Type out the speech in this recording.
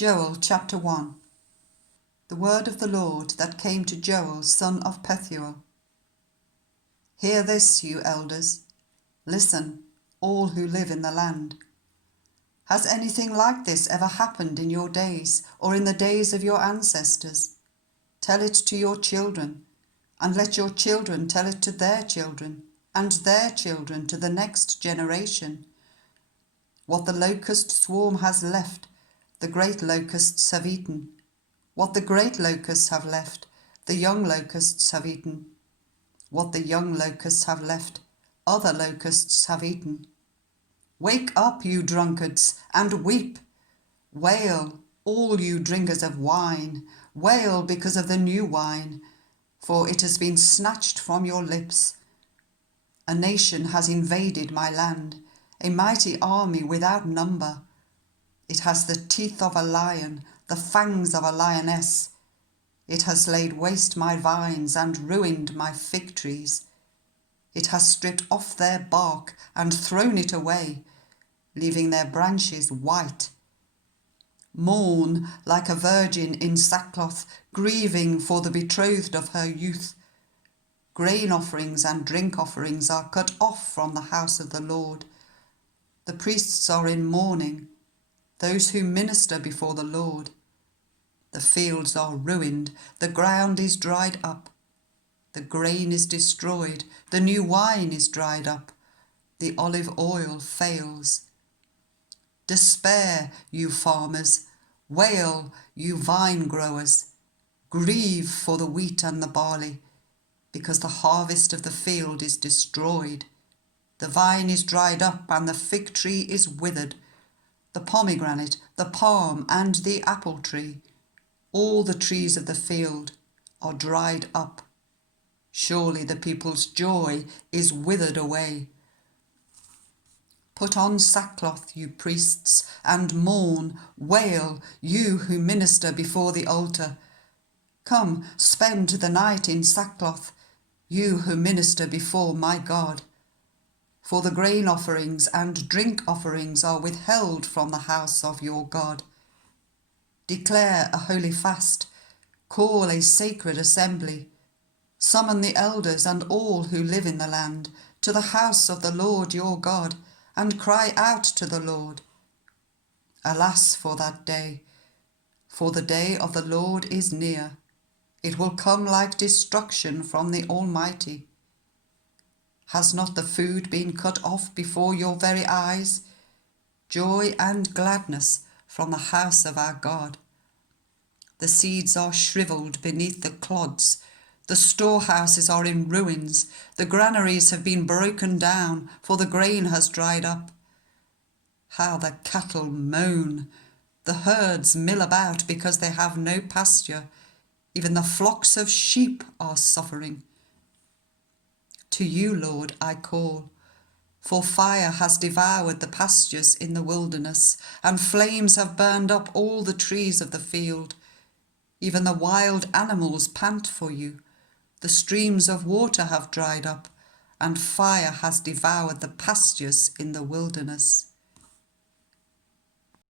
Joel chapter 1. The word of the Lord that came to Joel, son of Pethuel. Hear this, you elders. Listen, all who live in the land. Has anything like this ever happened in your days, or in the days of your ancestors? Tell it to your children, and let your children tell it to their children, and their children to the next generation. What the locust swarm has left, the great locusts have eaten. What the great locusts have left, the young locusts have eaten. What the young locusts have left, other locusts have eaten. Wake up, you drunkards, and weep. Wail, all you drinkers of wine. Wail because of the new wine, for it has been snatched from your lips. A nation has invaded my land, a mighty army without number. It has the teeth of a lion, the fangs of a lioness. It has laid waste my vines and ruined my fig trees. It has stripped off their bark and thrown it away, leaving their branches white. Mourn like a virgin in sackcloth, grieving for the betrothed of her youth. Grain offerings and drink offerings are cut off from the house of the Lord. The priests are in mourning, those who minister before the Lord. The fields are ruined, the ground is dried up. The grain is destroyed, the new wine is dried up. The olive oil fails. Despair, you farmers. Wail, you vine growers. Grieve for the wheat and the barley, because the harvest of the field is destroyed. The vine is dried up and the fig tree is withered. The pomegranate, the palm, and the apple tree, all the trees of the field are dried up. Surely the people's joy is withered away. Put on sackcloth, you priests, and mourn. Wail, you who minister before the altar. Come, spend the night in sackcloth, you who minister before my God. For the grain offerings and drink offerings are withheld from the house of your God. Declare a holy fast, call a sacred assembly. Summon the elders and all who live in the land to the house of the Lord your God, and cry out to the Lord. Alas for that day, for the day of the Lord is near. It will come like destruction from the Almighty. Has not the food been cut off before your very eyes? Joy and gladness from the house of our God. The seeds are shriveled beneath the clods. The storehouses are in ruins. The granaries have been broken down, for the grain has dried up. How the cattle moan. The herds mill about because they have no pasture. Even the flocks of sheep are suffering. To you, Lord, I call, for fire has devoured the pastures in the wilderness, and flames have burned up all the trees of the field. Even the wild animals pant for you. The streams of water have dried up, and fire has devoured the pastures in the wilderness.